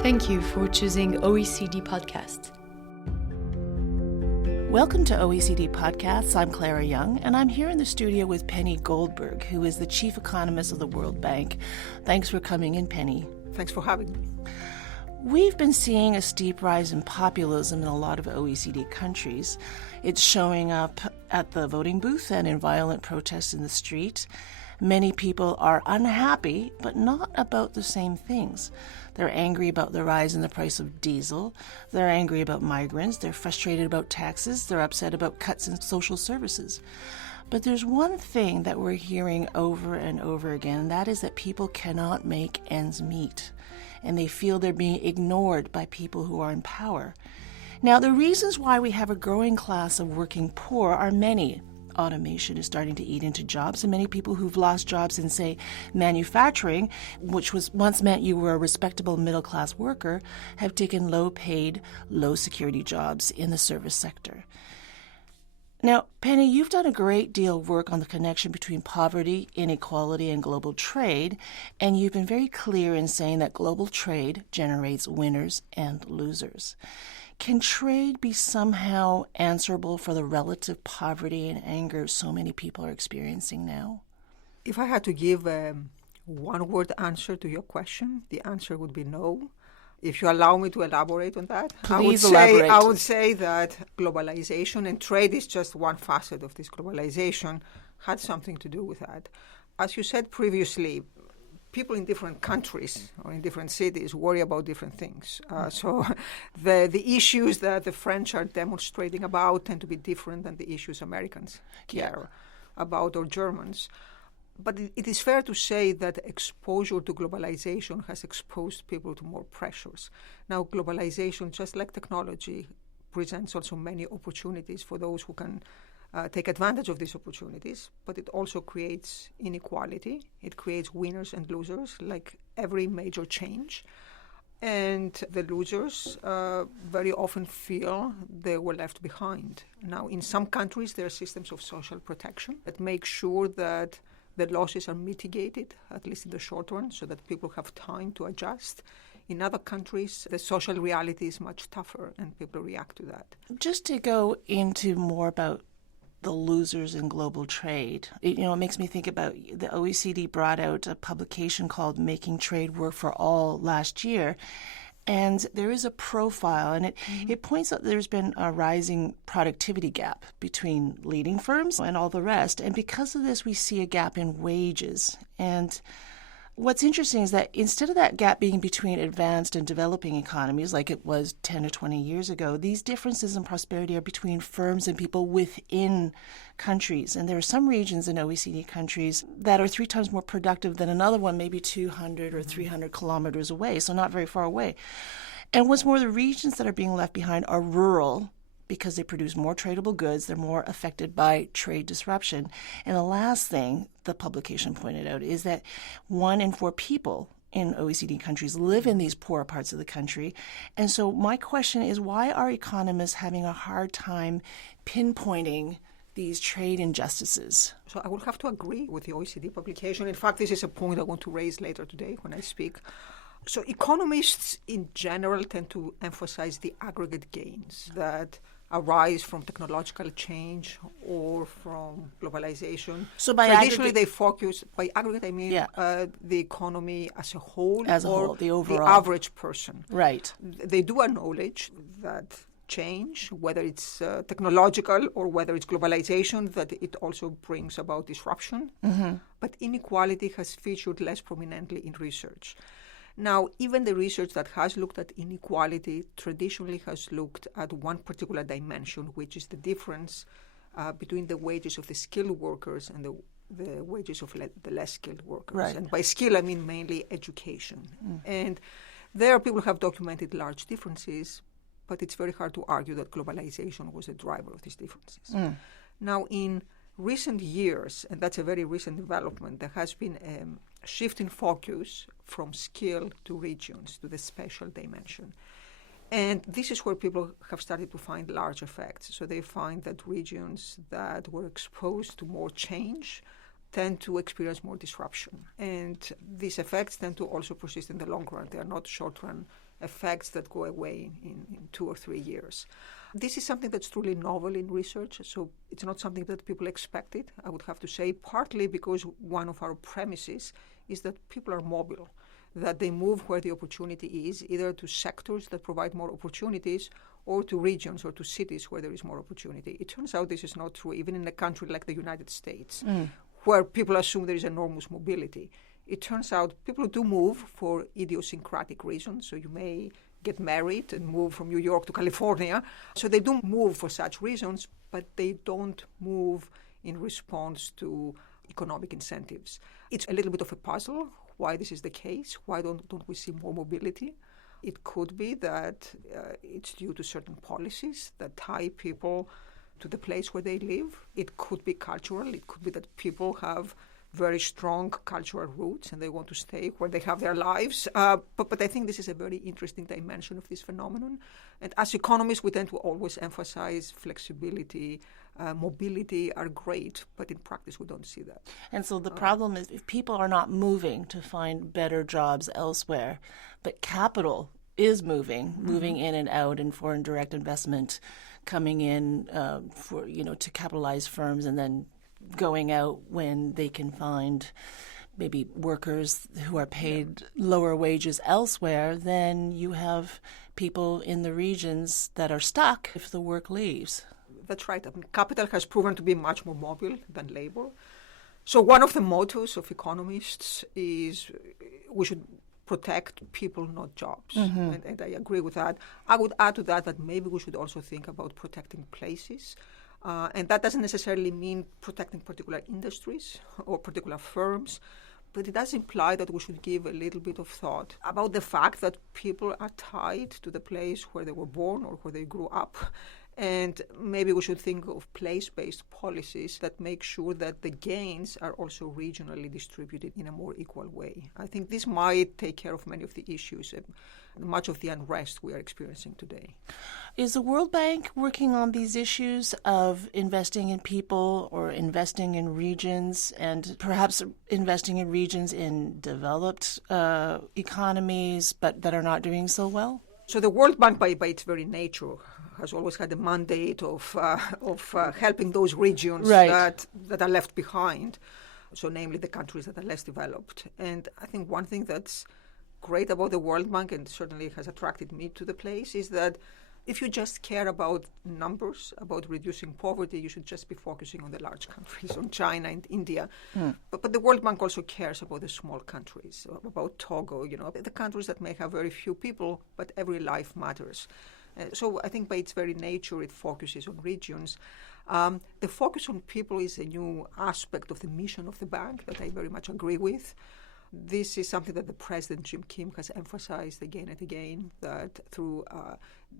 Thank you for choosing OECD Podcast. Welcome to OECD Podcasts. I'm Clara Young, and I'm here in the studio with Penny Goldberg, who is the chief economist of the World Bank. Thanks for coming in, Penny. Thanks for having me. We've been seeing a steep rise in populism in a lot of OECD countries. It's showing up at the voting booth and in violent protests in the street. Many people are unhappy, but not about the same things. They're angry about the rise in the price of diesel. They're angry about migrants. They're frustrated about taxes. They're upset about cuts in social services. But there's one thing that we're hearing over and over again, and that is that people cannot make ends meet, and they feel they're being ignored by people who are in power. Now, the reasons why we have a growing class of working poor are many. Automation is starting to eat into jobs, and many people who've lost jobs in, say, manufacturing, which was once meant you were a respectable middle-class worker, have taken low-paid, low-security jobs in the service sector. Now, Penny, you've done a great deal of work on the connection between poverty, inequality, and global trade, and you've been very clear in saying that global trade generates winners and losers. Can trade be somehow answerable for the relative poverty and anger so many people are experiencing now? If I had to give a one-word answer to your question, the answer would be no. If you allow me to elaborate on that, Please elaborate. I would say that globalization, and trade is just one facet of this globalization, had something to do with that. As you said previously, people in different countries or in different cities worry about different things. So the issues that the French are demonstrating about tend to be different than the issues Americans care about, or Germans. But it is fair to say that exposure to globalization has exposed people to more pressures. Now, globalization, just like technology, presents also many opportunities for those who can take advantage of these opportunities, but it also creates inequality. It creates winners and losers, like every major change. And the losers very often feel they were left behind. Now, in some countries, there are systems of social protection that make sure that the losses are mitigated, at least in the short run, so that people have time to adjust. In other countries, the social reality is much tougher, and people react to that. Just to go into more about the losers in global trade, it makes me think about the OECD brought out a publication called Making Trade Work for All last year. And there is a profile, and it points out there's been a rising productivity gap between leading firms and all the rest. And because of this, we see a gap in wages. And what's interesting is that instead of that gap being between advanced and developing economies, like it was 10 or 20 years ago, these differences in prosperity are between firms and people within countries. And there are some regions in OECD countries that are 3 times more productive than another one, maybe 200 or 300 kilometers away, so not very far away. And what's more, the regions that are being left behind are rural, because they produce more tradable goods, they're more affected by trade disruption. And the last thing the publication pointed out is that 1 in 4 people in OECD countries live in these poor parts of the country. And so my question is, why are economists having a hard time pinpointing these trade injustices? So I will have to agree with the OECD publication. In fact, this is a point I want to raise later today when I speak. So economists in general tend to emphasize the aggregate gains that arise from technological change or from globalization. So by traditionally, they focus, by aggregate, I mean the economy as a whole, the overall, the average person. Right. They do acknowledge that change, whether it's technological or whether it's globalization, that it also brings about disruption. Mm-hmm. But inequality has featured less prominently in research. Now, even the research that has looked at inequality traditionally has looked at one particular dimension, which is the difference between the wages of the skilled workers and the wages of the less skilled workers. Right. And by skill, I mean mainly education. And there people have documented large differences, but it's very hard to argue that globalization was a driver of these differences. Now, in recent years, and that's a very recent development, there has been a shift in focus from skill to regions, to the spatial dimension. And this is where people have started to find large effects. So they find that regions that were exposed to more change tend to experience more disruption. And these effects tend to also persist in the long run. They are not short-run effects that go away in 2 or 3 years. This is something that's truly novel in research, so it's not something that people expected, I would have to say, partly because one of our premises is that people are mobile, that they move where the opportunity is, either to sectors that provide more opportunities or to regions or to cities where there is more opportunity. It turns out this is not true, even in a country like the United States, where people assume there is enormous mobility. It turns out people do move for idiosyncratic reasons, so you may get married and move from New York to California. So they do move for such reasons, but they don't move in response to economic incentives. It's a little bit of a puzzle why this is the case. Why don't we see more mobility? It could be that it's due to certain policies that tie people to the place where they live. It could be cultural. It could be that people have very strong cultural roots and they want to stay where they have their lives. But I think this is a very interesting dimension of this phenomenon. And as economists, we tend to always emphasize flexibility, mobility are great, but in practice we don't see that. And so the problem is if people are not moving to find better jobs elsewhere, but capital is moving in and out, and foreign direct investment coming in to capitalize firms and then going out when they can find maybe workers who are paid lower wages elsewhere, then you have people in the regions that are stuck if the work leaves. That's right. I mean, capital has proven to be much more mobile than labor. So one of the mottos of economists is we should protect people, not jobs. And I agree with that. I would add to that maybe we should also think about protecting places. And that doesn't necessarily mean protecting particular industries or particular firms, but it does imply that we should give a little bit of thought about the fact that people are tied to the place where they were born or where they grew up. And maybe we should think of place-based policies that make sure that the gains are also regionally distributed in a more equal way. I think this might take care of many of the issues, much of the unrest we are experiencing today. Is the World Bank working on these issues of investing in people or investing in regions, and perhaps investing in regions in developed economies but that are not doing so well? So the World Bank, by its very nature, has always had a mandate of helping those regions that are left behind, so namely the countries that are less developed. And I think one thing that's great about the World Bank, and certainly has attracted me to the place, is that if you just care about numbers, about reducing poverty, you should just be focusing on the large countries, on China and India. But the World Bank also cares about the small countries, about Togo, the countries that may have very few people, but every life matters. So I think by its very nature, it focuses on regions. The focus on people is a new aspect of the mission of the bank that I very much agree with. This is something that the President, Jim Kim, has emphasized again and again, that through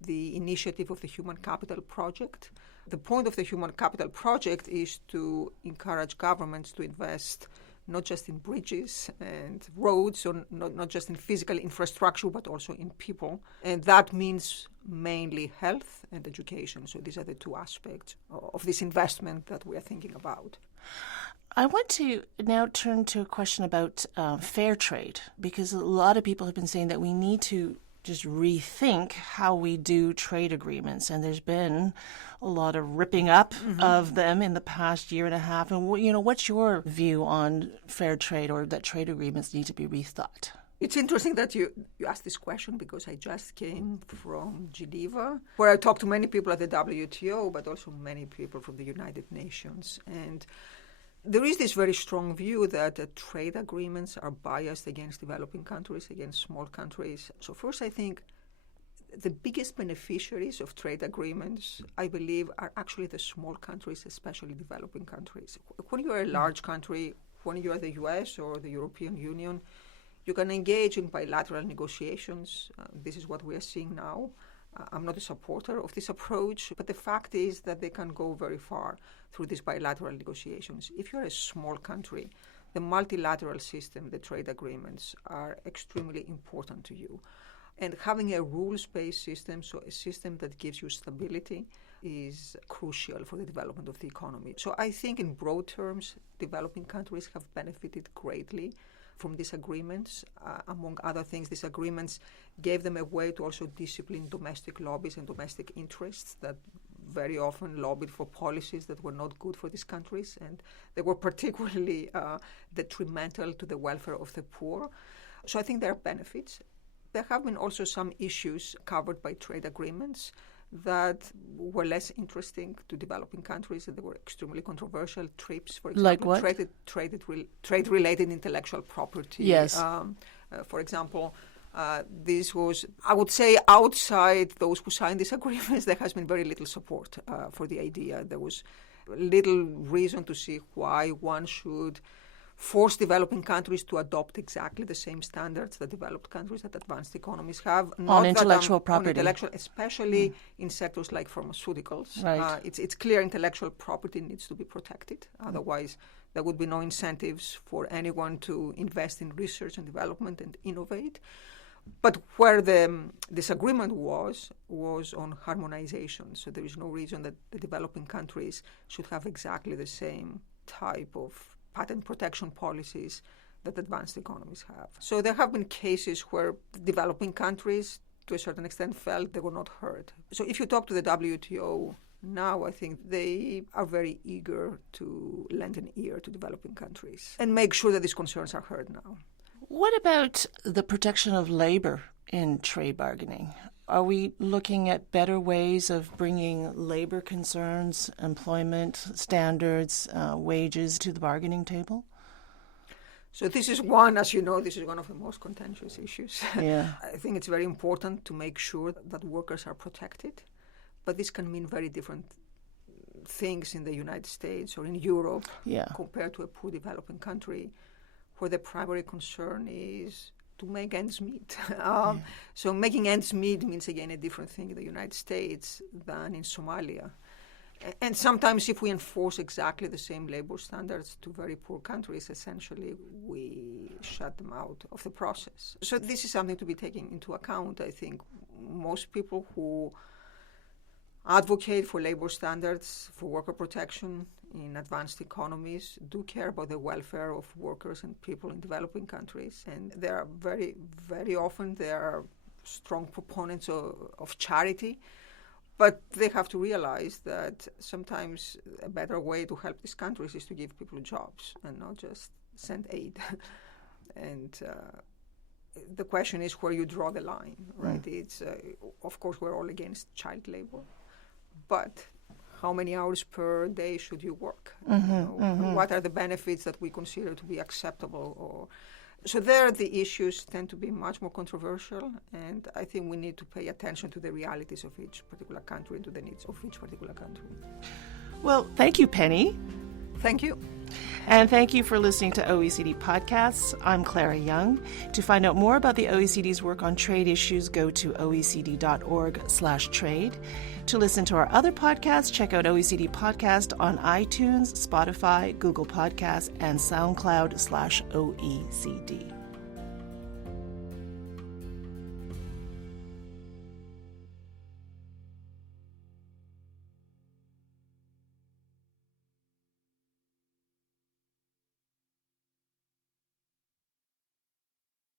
the initiative of the Human Capital Project. The point of the Human Capital Project is to encourage governments to invest not just in bridges and roads, or not just in physical infrastructure, but also in people. And that means mainly health and education. So these are the two aspects of this investment that we are thinking about. I want to now turn to a question about fair trade, because a lot of people have been saying that we need to just rethink how we do trade agreements. And there's been a lot of ripping up of them in the past year and a half. And, what's your view on fair trade, or that trade agreements need to be rethought? It's interesting that you asked this question, because I just came from Geneva, where I talked to many people at the WTO, but also many people from the United Nations. And there is this very strong view that trade agreements are biased against developing countries, against small countries. So first, I think the biggest beneficiaries of trade agreements, I believe, are actually the small countries, especially developing countries. When you are a large country, when you are the US or the European Union, you can engage in bilateral negotiations. This is what we are seeing now. I'm not a supporter of this approach, but the fact is that they can go very far through these bilateral negotiations. If you're a small country, the multilateral system, the trade agreements, are extremely important to you. And having a rules-based system, so a system that gives you stability, is crucial for the development of the economy. So I think in broad terms, developing countries have benefited greatly from these agreements. Among other things, these agreements gave them a way to also discipline domestic lobbies and domestic interests that very often lobbied for policies that were not good for these countries, and they were particularly detrimental to the welfare of the poor. So I think there are benefits. There have been also some issues covered by trade agreements that were less interesting to developing countries, and they were extremely controversial. TRIPS, for example. Like what? Trade-related intellectual property. Yes. For example, this was, I would say, outside those who signed these agreements, there has been very little support for the idea. There was little reason to see why one should force developing countries to adopt exactly the same standards that developed countries, that advanced economies have. On intellectual property. Especially in sectors like pharmaceuticals. Right. It's clear intellectual property needs to be protected. Otherwise, there would be no incentives for anyone to invest in research and development and innovate. But where the disagreement was on harmonization. So there is no reason that the developing countries should have exactly the same type of patent protection policies that advanced economies have. So there have been cases where developing countries, to a certain extent, felt they were not heard. So if you talk to the WTO now, I think they are very eager to lend an ear to developing countries and make sure that these concerns are heard now. What about the protection of labor in trade bargaining? Are we looking at better ways of bringing labor concerns, employment standards, wages to the bargaining table? So this is one, as you know, this is one of the most contentious issues. Yeah. I think it's very important to make sure that workers are protected, but this can mean very different things in the United States or in Europe compared to a poor developing country where the primary concern is to make ends meet. So making ends meet means, again, a different thing in the United States than in Somalia. And sometimes if we enforce exactly the same labor standards to very poor countries, essentially we shut them out of the process. So this is something to be taken into account. I think most people who advocate for labor standards, for worker protection in advanced economies do care about the welfare of workers and people in developing countries. And they are very, very often they are strong proponents of charity. But they have to realize that sometimes a better way to help these countries is to give people jobs and not just send aid. And the question is where you draw the line, right? It's of course, we're all against child labor. But how many hours per day should you work? What are the benefits that we consider to be acceptable? So there the issues tend to be much more controversial, and I think we need to pay attention to the realities of each particular country and to the needs of each particular country. Well, thank you, Penny. Thank you. And thank you for listening to OECD Podcasts. I'm Clara Young. To find out more about the OECD's work on trade issues, go to oecd.org/trade. To listen to our other podcasts, check out OECD Podcast on iTunes, Spotify, Google Podcasts, and SoundCloud/OECD.